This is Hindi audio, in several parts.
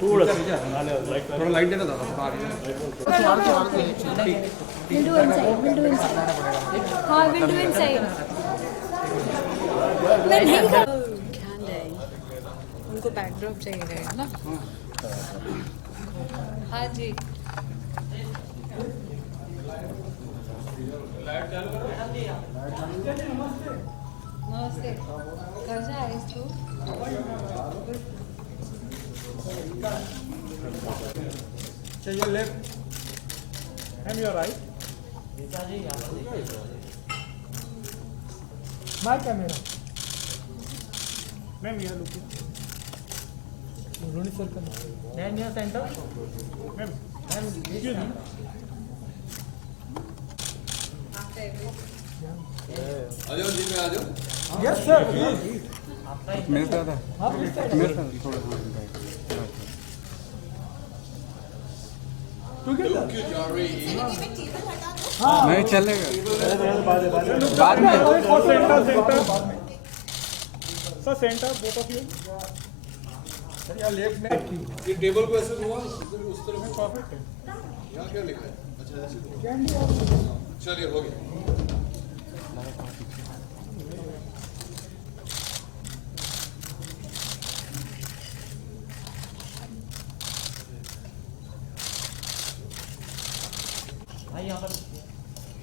थोड़ा लाइट देना था। We'll do inside. We'll do inside. हाँ, we'll do inside. मैं नहीं कर उनको बैकड्रॉप चाहिए रहेगा ना। हाँ जी। नमस्ते। घर से आए तू? चाहिए left and your right. My camera ma'am you are looking रोनी circle ma'am your centre ma'am excuse me आ जाओ जी में आ जाओ। यस सर प्लीज मेरे साथ है मेरे साथ थोड़ा टुगेदर क्यों जा रही है? नहीं चलेगा बाद में sir centre both of you sir यार लेफ्ट में ये टेबल को ऐसे हुआ उस तरफ में परफेक्ट है। यहाँ क्या लिखा है? अच्छा ऐसे चलिए हो गया।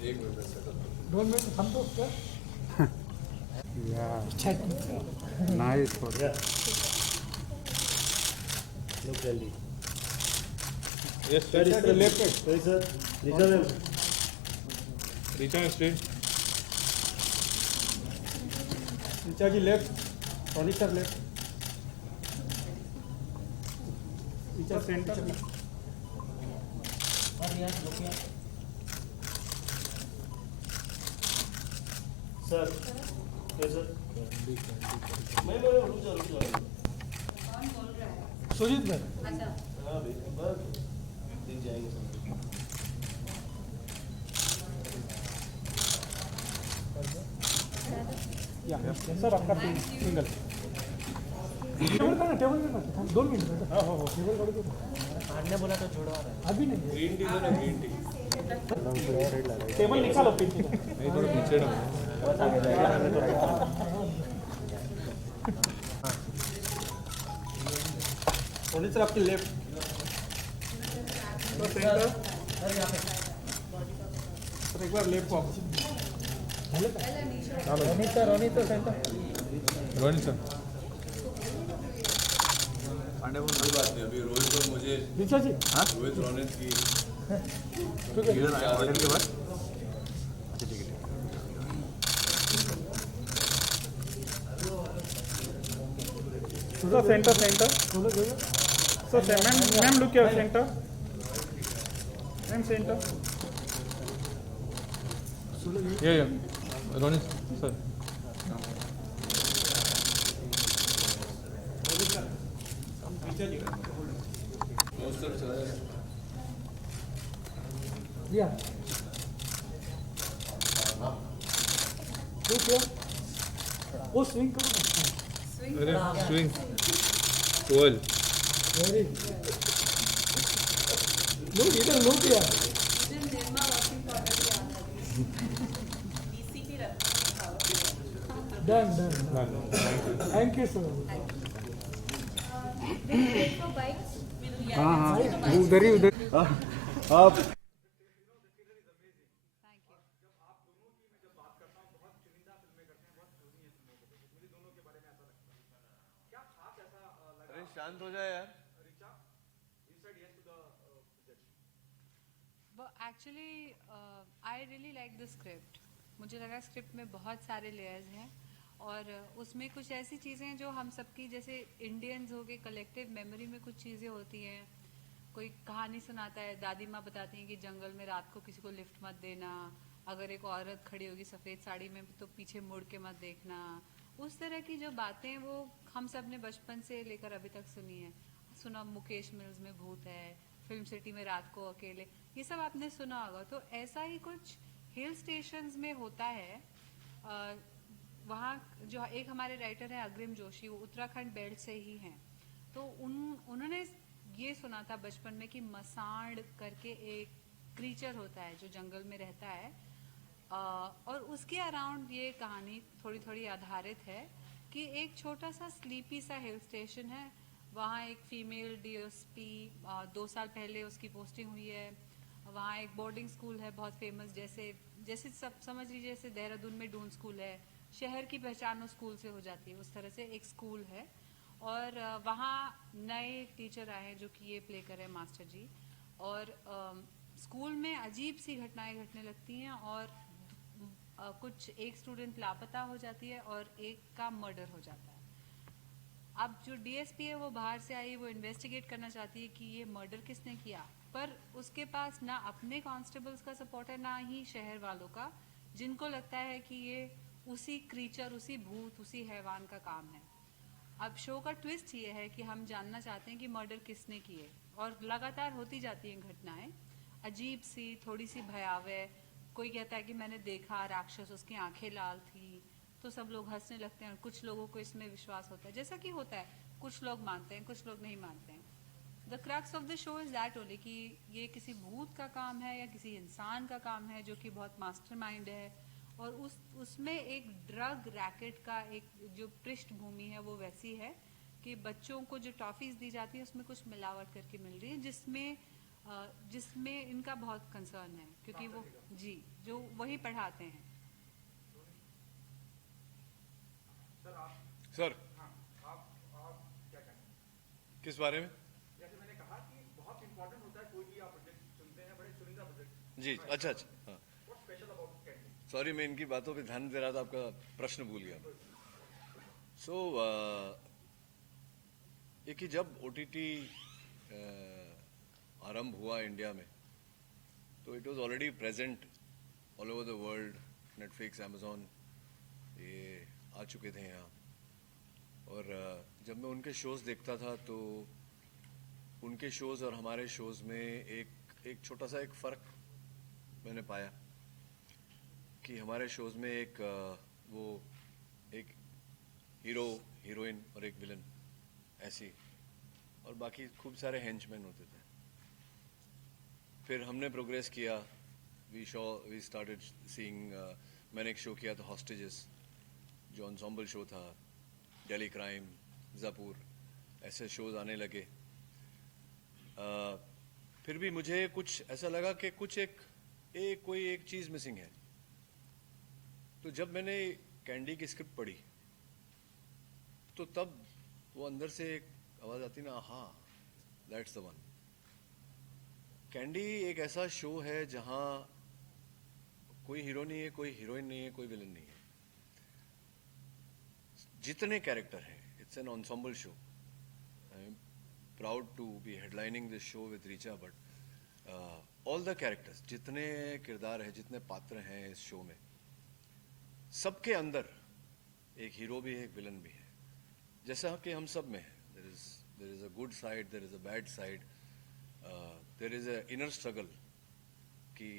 एक मिनट सेटअप डोंट मेक हम तो क्या या nice for Look healthy. Yes sir left Sorry, sir. Richa ma'am. Richa ji left Ronny sir left Richa centre Sir. Yes, sir. मैं रुक जा। सुजीत भाई हाँ भाई बस दिख जाएंगे सब। या सर आपका सिंगल टेबल करना 2 मिनट हाँ हो टेबल कर दो आने बोला तो छोड़वा रहा है। अभी नहीं ग्रीन टी दो ना ग्रीन टी। टेबल निकालो पीछे का नहीं थोड़ा पीछे ना। बस आगे जाएगा हमें तो राइट। रोनी सर आपकी लेफ्ट तो सेंटर सर एक बार लेफ्ट वापस रोनी सर सेंटर रोनी सर पांडे बोल कोई बात नहीं अभी रोहित और मुझे ऋचा जी रोहित रोनित की ठीक है ऑर्डर के बाद sir centre sir ma'am look your centre ma'am centre ये रोनित सर सर चला जाए। या लुक योर वो स्विंग करो अरे स्विंग ट्वेल वेरी लुक इधर लुक यार डन थैंक यू सर हाँ हाँ उधर ही उधर आप अरे शांत हो जाए यार। Actually I really like the script. मुझे लगा स्क्रिप्ट में बहुत सारे लेयर्स हैं और उसमें कुछ ऐसी चीज़ें हैं जो हम सबकी जैसे इंडियंस हो के कलेक्टिव मेमोरी में कुछ चीज़ें होती हैं। कोई कहानी सुनाता है, दादी माँ बताती हैं कि जंगल में रात को किसी को लिफ्ट मत देना, अगर एक औरत खड़ी होगी सफ़ेद साड़ी में तो पीछे मुड़ के मत देखना। उस तरह की जो बातें वो हम सब ने बचपन से लेकर अभी तक सुनी है। सुना मुकेश मिल्स में भूत है, फिल्म सिटी में रात को अकेले, ये सब आपने सुना होगा। तो ऐसा ही कुछ हिल स्टेशंस में होता है। वहाँ जो एक हमारे राइटर हैं अग्रिम जोशी, वो उत्तराखंड बेल्ट से ही हैं, तो उन्होंने ये सुना था बचपन में कि मसाण करके एक क्रीचर होता है जो जंगल में रहता है, और उसके अराउंड ये कहानी थोड़ी थोड़ी आधारित है कि एक छोटा सा स्लीपी सा हिल स्टेशन है, वहाँ एक फीमेल डीएसपी 2 साल पहले उसकी पोस्टिंग हुई है। वहाँ एक बोर्डिंग स्कूल है बहुत फेमस, जैसे जैसे सब समझ लीजिए जैसे देहरादून में डून स्कूल है, शहर की पहचान उस स्कूल से हो जाती है, उस तरह से एक स्कूल है। और वहाँ नए टीचर आए हैं जो कि ये प्ले कर रहे हैं मास्टर जी, और स्कूल में अजीब सी घटनाएं घटने लगती हैं, और कुछ एक स्टूडेंट लापता हो जाती है और एक का मर्डर हो जाता है। अब जो डीएसपी है वो बाहर से आई, वो इन्वेस्टिगेट करना चाहती है कि ये मर्डर किसने किया, पर उसके पास ना अपने कांस्टेबल्स का सपोर्ट है ना ही शहर वालों का, जिनको लगता है कि ये उसी क्रीचर, उसी भूत, उसी हैवान का काम है। अब शो का ट्विस्ट ये है कि हम जानना चाहते हैं कि मर्डर किसने किए, और लगातार होती जाती हैं घटनाएं अजीब सी, थोड़ी सी भयावह। कोई कहता है कि मैंने देखा राक्षस, उसकी आंखें लाल थी, तो सब लोग हंसने लगते हैं, और कुछ लोगों को इसमें विश्वास होता है, जैसा कि होता है, कुछ लोग मानते हैं, कुछ लोग नहीं मानते हैं। The crux of the show is that only कि ये किसी भूत का काम है या किसी इंसान का काम है जो कि बहुत मास्टरमाइंड है, और उसमें एक ड्रग रैकेट का एक जो पृष्ठभूमि है वो वैसी है कि बच्चों को जो टॉफीज दी जाती है उसमें कुछ मिलावट करके मिल रही है, जिसमें इनका बहुत कंसर्न है, क्योंकि वो जी जो वही पढ़ाते हैं। सर किस बारे में? जैसे मैंने कहा कि बहुत इंपॉर्टेंट होता है कोई भी आप प्रोजेक्ट चुनते हैं, बड़े चुनिंदा प्रोजेक्ट। जी अच्छा अच्छा, हाँ what special about candy? Sorry, मैं इनकी बातों पे ध्यान दे रहा था, आपका प्रश्न भूल गया। सो ये कि जब ओटीटी आरंभ हुआ इंडिया में, तो it was already present all over the world. Netflix, Amazon ये आ चुके थे यहाँ, और जब मैं उनके शोज़ देखता था तो उनके शोज़ और हमारे शोज़ में एक छोटा सा एक फ़र्क मैंने पाया कि हमारे शोज़ में एक हीरो, हीरोइन और एक विलन ऐसी, और बाकी खूब सारे हेंचमैन होते थे। फिर हमने प्रोग्रेस किया, वी स्टार्टेड सीइंग, मैंने एक शो किया था हॉस्टेजेस, जो एंसेम्बल शो था, दिल्ली क्राइम, ज़ापुर, ऐसे शोज़ आने लगे। फिर भी मुझे कुछ ऐसा लगा कि कुछ कोई एक चीज़ मिसिंग है। तो जब मैंने कैंडी की स्क्रिप्ट पढ़ी तो तब वो अंदर से एक आवाज़ आती ना, हाँ दैट्स द वन। कैंडी एक ऐसा शो है जहाँ कोई हीरो नहीं है, कोई हीरोइन नहीं है, कोई विलन नहीं है, जितने कैरेक्टर हैं, it's an ensemble show. I am proud to be headlining this show with Richa Bhatt. All the characters, जितने किरदार हैं, जितने पात्र हैं इस शो में, सबके अंदर एक हीरो भी है, एक विलन भी है, जैसा कि हम सब में है। There is a good side, there is a bad side, there is a inner struggle कि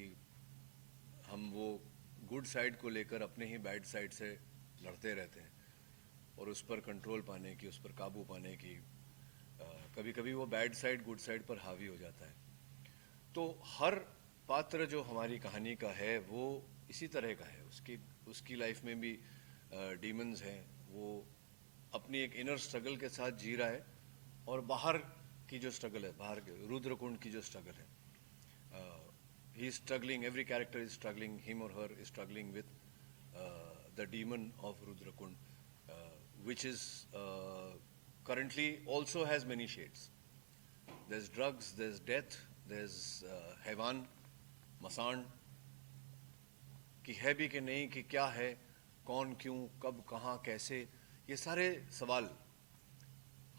हम वो गुड साइड को लेकर अपने ही बैड साइड से लड़ते रहते हैं, और उस पर कंट्रोल पाने की, उस पर काबू पाने की, कभी कभी वो बैड साइड गुड साइड पर हावी हो जाता है। तो हर पात्र जो हमारी कहानी का है वो इसी तरह का है। उसकी लाइफ में भी डीमंस हैं, वो अपनी एक इनर स्ट्रगल के साथ जी रहा है, और बाहर की जो स्ट्रगल है, बाहर के रुद्रकुंड की जो स्ट्रगल है, he is struggling, every character is struggling, him और her is struggling with the demon of Rudrakund, which is currently also has many shades. There's drugs, there's death, there's हैवान, मसान, कि है भी कि नहीं, कि क्या है, कौन, क्यों, कब, कहाँ, कैसे, ये सारे सवाल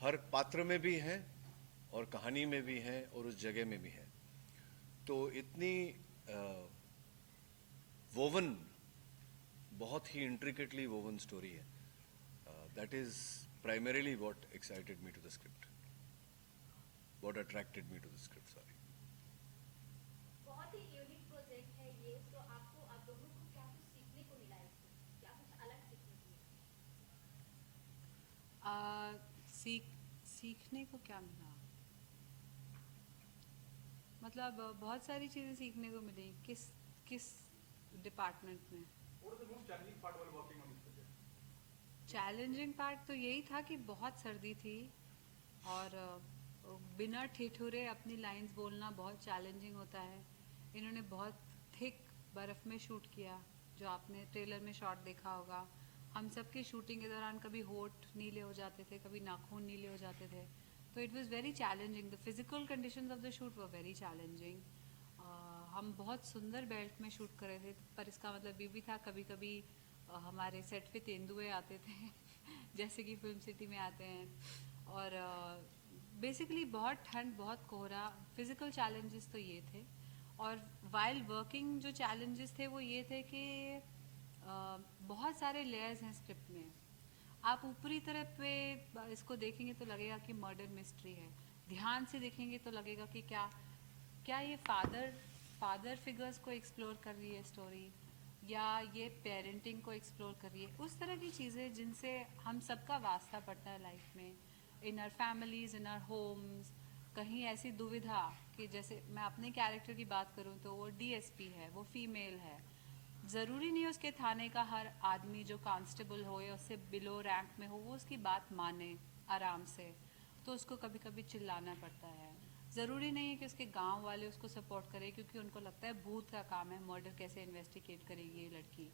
हर पात्र में भी हैं और कहानी में भी हैं और उस जगह में भी हैं। तो इतनी वोवन, बहुत ही इंट्रिकेटली वोवन स्टोरी है। That is primarily what excited me to the script, what attracted me to the script, sorry. बहुत ही यूनिक प्रोजेक्ट है ये, तो आपको, आप दोनों को क्या कुछ सीखने को मिला है इससे? क्या कुछ अलग सीखने को मिला? सीखने को क्या मिला? मतलब बहुत सारी चीज़ें सीखने को मिली। किस किस डिपार्टमेंट में चैलेंजिंग पार्ट तो यही था कि बहुत सर्दी थी और बिना ठिठुरे अपनी लाइंस बोलना बहुत चैलेंजिंग होता है। इन्होंने बहुत थिक बर्फ़ में शूट किया, जो आपने ट्रेलर में शॉट देखा होगा। हम सब की शूटिंग के दौरान कभी होठ नीले हो जाते थे, कभी नाखून नीले हो जाते थे, तो it was very challenging. The physical conditions of the shoot were very challenging. हम बहुत सुंदर बेल्ट में शूट कर रहे थे, पर इसका मतलब ये भी था कभी कभी हमारे सेट पे तेंदुए आते थे जैसे कि फिल्म सिटी में आते हैं। और बेसिकली बहुत ठंड, बहुत कोहरा, फिजिकल चैलेंजेस तो ये थे। और वाइल वर्किंग जो चैलेंजेस थे वो ये थे कि बहुत सारे लेयर्स हैं स्क्रिप्ट में। आप ऊपरी तरफ पे इसको देखेंगे तो लगेगा कि मर्डर मिस्ट्री है, ध्यान से देखेंगे तो लगेगा कि क्या क्या ये फादर फिगर्स को एक्सप्लोर कर रही है स्टोरी, या ये पेरेंटिंग को एक्सप्लोर कर रही है। उस तरह की चीज़ें जिनसे हम सबका वास्ता पड़ता है लाइफ में, in our families, in our homes. कहीं ऐसी दुविधा कि जैसे मैं अपने कैरेक्टर की बात करूं तो वो डीएसपी है, वो फीमेल है। ज़रूरी नहीं उसके थाने का हर आदमी जो कांस्टेबल हो या उससे बिलो रैंक में हो वो उसकी बात माने आराम से, तो उसको कभी कभी चिल्लाना पड़ता है। ज़रूरी नहीं है कि उसके गांव वाले उसको सपोर्ट करें, क्योंकि उनको लगता है भूत का काम है, मर्डर कैसे इन्वेस्टिगेट करेगी ये लड़की।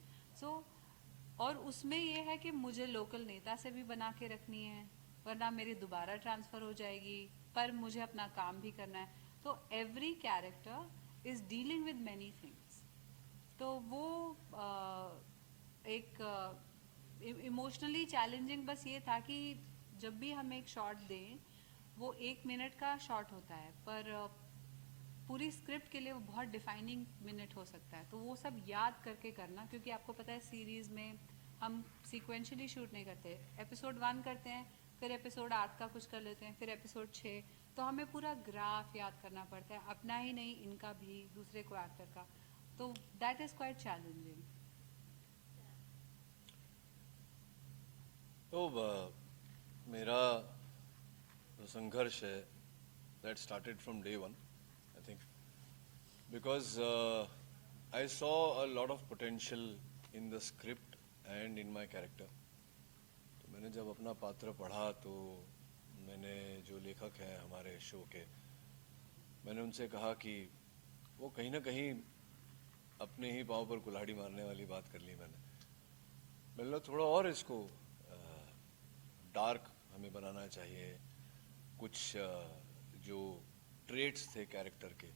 और उसमें ये है कि मुझे लोकल नेता से भी बना के रखनी है, वरना मेरी दोबारा ट्रांसफ़र हो जाएगी, पर मुझे अपना काम भी करना है। तो every character is dealing with many things. तो वो एक इमोशनली चैलेंजिंग बस ये था कि जब भी हम एक शॉट दें, वो 1 मिनट का शॉट होता है, पर पूरी स्क्रिप्ट के लिए वो बहुत डिफाइनिंग मिनट हो सकता है। तो वो सब याद करके करना, क्योंकि आपको पता है सीरीज़ में हम सीक्वेंशली शूट नहीं करते। एपिसोड 1 करते हैं, फिर एपिसोड 8 का कुछ कर लेते हैं, फिर एपिसोड 6। तो हमें पूरा ग्राफ याद करना पड़ता है, अपना ही नहीं, इनका भी, दूसरे को एक्टर का। तो दैट इज़ क्वाइट चैलेंजिंग। तो मेरा जो संघर्ष है, that started from day one, I think, because I saw a lot of potential in the script and in my character. तो मैंने जब अपना पात्र पढ़ा तो मैंने जो लेखक हैं हमारे शो के, मैंने उनसे कहा कि वो कहीं ना कहीं अपने ही पाँव पर कुल्हाड़ी मारने वाली बात कर ली मैंने। मतलब थोड़ा और इसको डार्क हमें बनाना चाहिए। कुछ जो ट्रेट्स थे कैरेक्टर के,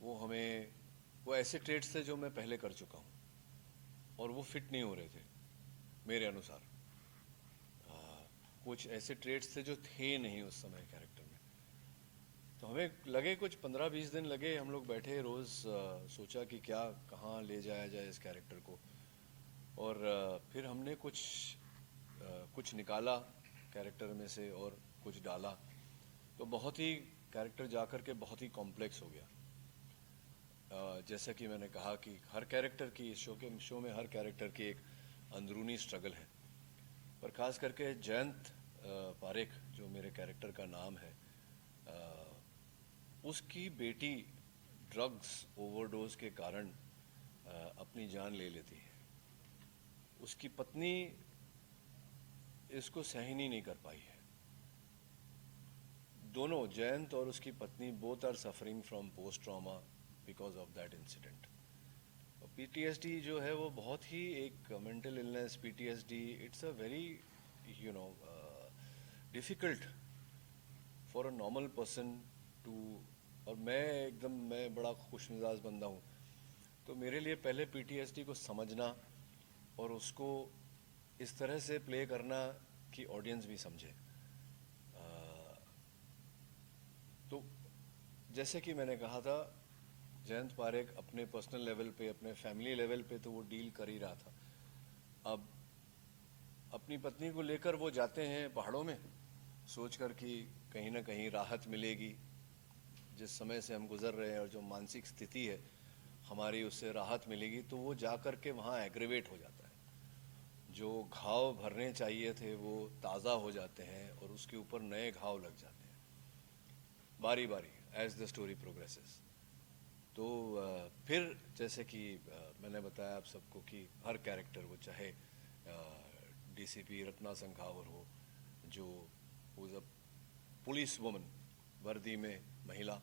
वो ऐसे ट्रेट्स थे जो मैं पहले कर चुका हूँ और वो फिट नहीं हो रहे थे मेरे अनुसार। कुछ ऐसे ट्रेट्स थे जो थे नहीं उस समय कैरेक्टर में। तो हमें लगे कुछ 15-20 दिन लगे, हम लोग बैठे रोज़, सोचा कि क्या कहाँ ले जाया जाए इस कैरेक्टर को। और फिर हमने कुछ निकाला कैरेक्टर में से और कुछ डाला, तो बहुत ही कैरेक्टर जाकर के बहुत ही कॉम्प्लेक्स हो गया। जैसा कि मैंने कहा कि हर कैरेक्टर की शो में हर कैरेक्टर की एक अंदरूनी स्ट्रगल है, पर ख़ास करके जयंत पारेख जो मेरे कैरेक्टर का नाम है, उसकी बेटी ड्रग्स ओवरडोज के कारण अपनी जान ले लेती है। उसकी पत्नी इसको सहन ही नहीं कर पाई है। दोनों, जयंत और उसकी पत्नी, both are suffering from post trauma because of that incident. और पीटीएसडी जो है वो बहुत ही एक mental illness, PTSD, it's a very difficult for a normal person to. और मैं बड़ा खुशमिजाज बंदा हूँ, तो मेरे लिए पहले पीटीएसडी को समझना और उसको इस तरह से प्ले करना कि ऑडियंस भी समझे। तो जैसे कि मैंने कहा था, जयंत पारेख अपने पर्सनल लेवल पे, अपने फैमिली लेवल पे तो वो डील कर ही रहा था। अब अपनी पत्नी को लेकर वो जाते हैं पहाड़ों में, सोचकर कि कहीं ना कहीं राहत मिलेगी। जिस समय से हम गुजर रहे हैं और जो मानसिक स्थिति है हमारी, उससे राहत मिलेगी। तो वो जाकर के वहाँ एग्रीवेट हो जाता है। जो घाव भरने चाहिए थे वो ताज़ा हो जाते हैं और उसके ऊपर नए घाव लग जाते हैं बारी बारी। As the story progresses. तो फिर जैसे कि मैंने बताया आप सबको कि हर कैरेक्टर, वो चाहे डीसीपी रत्ना संखावर हो, जो अ पुलिस वुमन, वर्दी में महिला,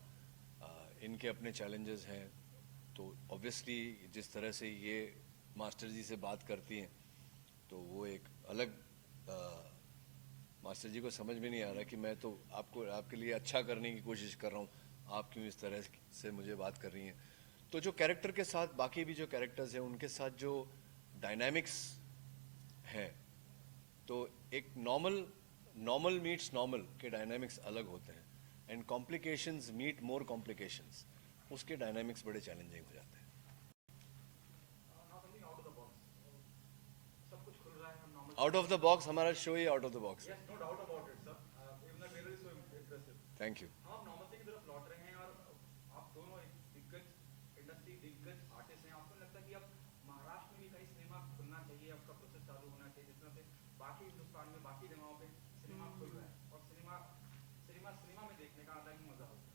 इनके अपने चैलेंजेस हैं। तो ऑब्वियसली जिस तरह से ये मास्टर जी से बात करती हैं, तो वो एक अलग मास्टर जी को समझ में नहीं आ रहा कि मैं तो आपके लिए अच्छा करने की कोशिश कर रहा हूँ, आप क्यों इस तरह से मुझे बात कर रही हैं। तो जो कैरेक्टर के साथ बाकी भी जो कैरेक्टर्स हैं, उनके साथ जो डायनामिक्स हैं, तो एक नॉर्मल मीट्स नॉर्मल के डायनामिक्स अलग होते हैं, and complications meet more complications, उसके डायनामिक्स बड़े चैलेंजिंग हो जाते हैं। आउट ऑफ द बॉक्स, हमारा शो ही आउट ऑफ द बॉक्स है। Thank you. हम नॉर्मल की तरफ लौट रहे हैं और आप दोनों एक दिग्गज इंडस्ट्री दिग्गज आर्टिस्ट हैं। आपको लगता है कि अब महाराष्ट्र में भी कहीं सिनेमा खुलना चाहिए, आपका प्रोसेस चालू होना चाहिए, जिस तरह से बाकी हिंदुस्तान में बाकी जगहों पे सिनेमा खुल रहा है और सिनेमा में देखने का अलग ही मजा होता है।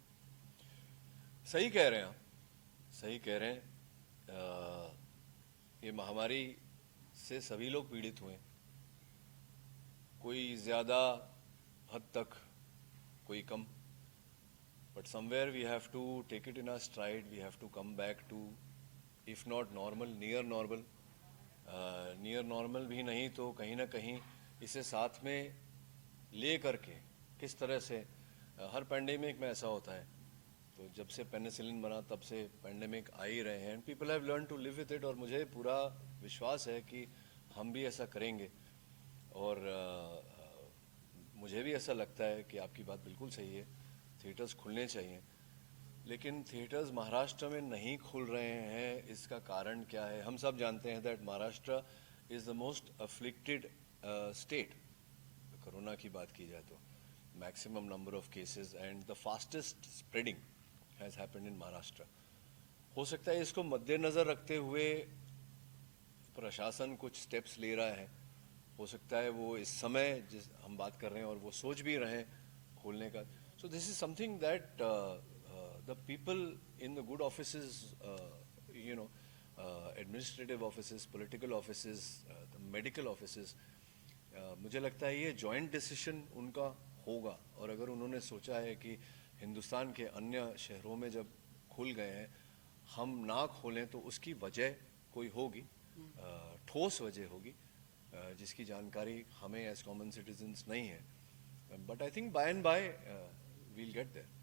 सही कह रहे हैं आप, सही कह रहे हैं। ये महामारी से सभी लोग पीड़ित हुए, कोई ज़्यादा हद तक, कोई कम, but somewhere we have to take it in a stride, we have to come back to if not normal, near normal. Near normal भी नहीं तो कहीं ना कहीं इसे साथ में ले करके किस तरह से, हर पैंडेमिक में ऐसा होता है। तो जब से पेनिसिलिन बना तब से पैंडेमिक आ ही रहे हैं, and people have learn to live with it. और मुझे पूरा विश्वास है कि हम भी ऐसा करेंगे। और मुझे भी ऐसा लगता है कि आपकी बात बिल्कुल सही है, थिएटर्स खुलने चाहिए, लेकिन थिएटर्स महाराष्ट्र में नहीं खुल रहे हैं। इसका कारण क्या है? हम सब जानते हैं that Maharashtra is the most afflicted state. Corona की बात की जाए तो maximum number of cases and the fastest spreading has happened in Maharashtra. हो सकता है इसको मद्देनज़र रखते हुए प्रशासन कुछ स्टेप्स ले रहा है, हो सकता है वो इस समय जिस हम बात कर रहे हैं और वो सोच भी रहे हैं खोलने का। So this is something that the people in the good offices, you know, administrative offices, political offices, the medical offices, मुझे लगता है ये जॉइंट डिसीजन उनका होगा। और अगर उन्होंने सोचा है कि हिंदुस्तान के अन्य शहरों में जब खुल गए हैं हम ना खोलें, तो उसकी वजह कोई होगी, ठोस वजह होगी, जिसकी जानकारी हमें एज कॉमन सिटीजन्स नहीं है। But I think by and by we'll get there.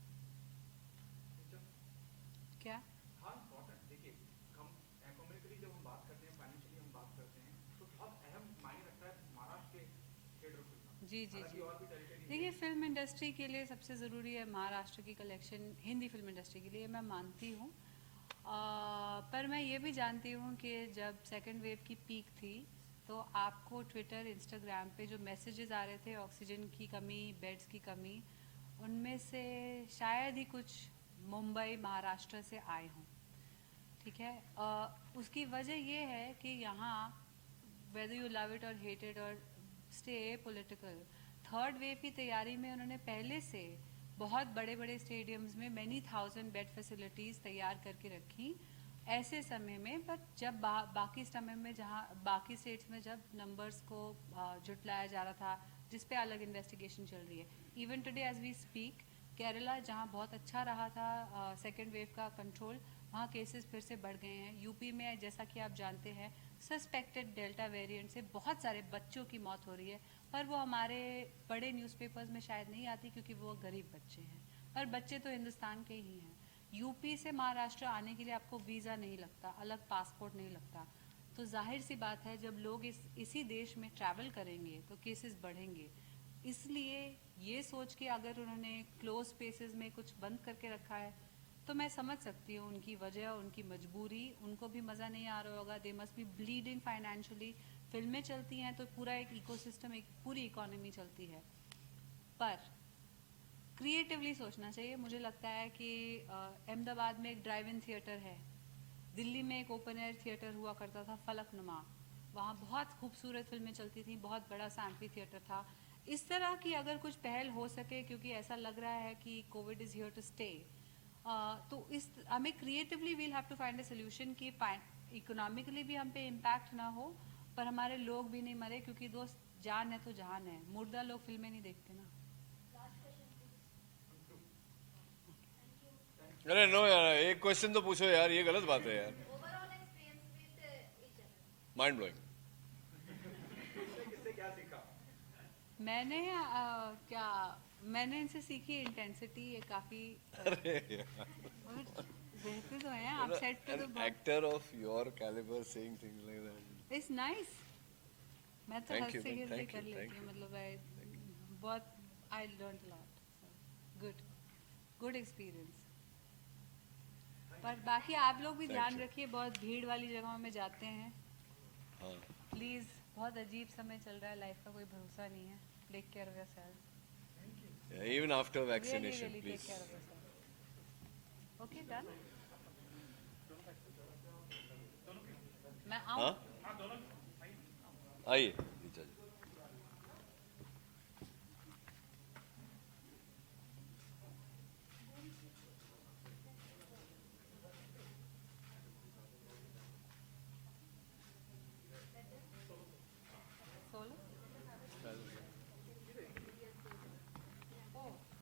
क्या हाँ इम्पोर्टेंट, देखिए हम इकोनॉमिकली जब हम बात करते हैं, फाइनेंशियली हम बात करते हैं, तो बहुत अहम मायने रखता है महाराष्ट्र के थिएटर खुलना। जी जी हालांकि जी, और भी टेरिटरी देखिए फिल्म इंडस्ट्री के लिए सबसे ज़रूरी है महाराष्ट्र की कलेक्शन, हिंदी फिल्म इंडस्ट्री के लिए मैं मानती हूँ। पर मैं ये भी जानती हूँ कि जब सेकेंड वेव की पीक थी तो आपको ट्विटर, इंस्टाग्राम पे जो मैसेजेस आ रहे थे ऑक्सीजन की कमी, बेड्स की कमी, उनमें से शायद ही कुछ मुंबई, महाराष्ट्र से आए हों। ठीक है, उसकी वजह ये है कि यहाँ वेदर यू लव इट और हेट इट और स्टे पॉलिटिकल, थर्ड वेव की तैयारी में उन्होंने पहले से बहुत बड़े बड़े स्टेडियम्स में मैनी थाउजेंड बेड फैसिलिटीज़ तैयार करके रखी ऐसे समय में। बट जब बाकी समय में, जहाँ बाकी स्टेट्स में जब नंबर्स को जुटलाया जा रहा था, जिस पे अलग इन्वेस्टिगेशन चल रही है, even today as we speak, Kerala जहाँ बहुत अच्छा रहा था सेकेंड वेव का कंट्रोल, वहाँ केसेस फिर से बढ़ गए हैं। यूपी में जैसा कि आप जानते हैं सस्पेक्टेड डेल्टा वेरिएंट से बहुत सारे बच्चों की मौत हो रही है, पर वो हमारे बड़े न्यूज़पेपर्स में शायद नहीं आती क्योंकि वो गरीब बच्चे हैं, पर बच्चे तो हिंदुस्तान के ही हैं। यूपी से महाराष्ट्र आने के लिए आपको वीज़ा नहीं लगता, अलग पासपोर्ट नहीं लगता। तो जाहिर सी बात है जब लोग इसी देश में ट्रैवल करेंगे तो केसेस बढ़ेंगे। इसलिए ये सोच के अगर उन्होंने क्लोज स्पेसेस में कुछ बंद करके रखा है तो मैं समझ सकती हूँ उनकी वजह, उनकी मजबूरी। उनको भी मज़ा नहीं आ रहा होगा, they must be bleeding financially. फिल्में चलती हैं तो पूरा एक इकोसिस्टम, एक पूरी इकोनॉमी चलती है। पर क्रिएटिवली सोचना चाहिए। मुझे लगता है कि अहमदाबाद में एक ड्राइव इन थिएटर है, दिल्ली में एक ओपन एयर थिएटर हुआ करता था फलकनुमा, वहाँ बहुत खूबसूरत फिल्में चलती थी, बहुत बड़ा सैम्पी थिएटर था। इस तरह की अगर कुछ पहल हो सके, क्योंकि ऐसा लग रहा है कि covid is here to stay, तो इस हमें creatively we'll have to find a solution कि इकोनॉमिकली भी हम पे इम्पैक्ट ना हो पर हमारे लोग भी नहीं मरे, क्योंकि दोस्त जान है तो जहान है, मुर्दा लोग फिल्में नहीं देखते ना। अरे नो यार, एक क्वेश्चन तो पूछो यार, ये गलत बात है यार। Overall experience with each other. Mind blowing. किससे क्या सीखा? मैंने क्या मैंने इनसे सीखी इंटेंसिटी, ये काफी रहते तो हैं आप सेट पे तो बहुत actor of your calibre saying things like that. It's nice. मैं तो Thank हद you, से गिर से thank you, कर thank लेती हूँ, you. मतलब बहुत I learn a lot, good experience. पर बाकी आप लोग भी Thank ध्यान you. रखिए, बहुत भीड़ वाली जगहों में जाते हैं हाँ, प्लीज, बहुत अजीब समय चल रहा है, लाइफ का कोई भरोसा नहीं है। Take care of yourself, even after really vaccination, really take please. Care of yourself. Okay done, मैं हाँ, आऊँ? आइए।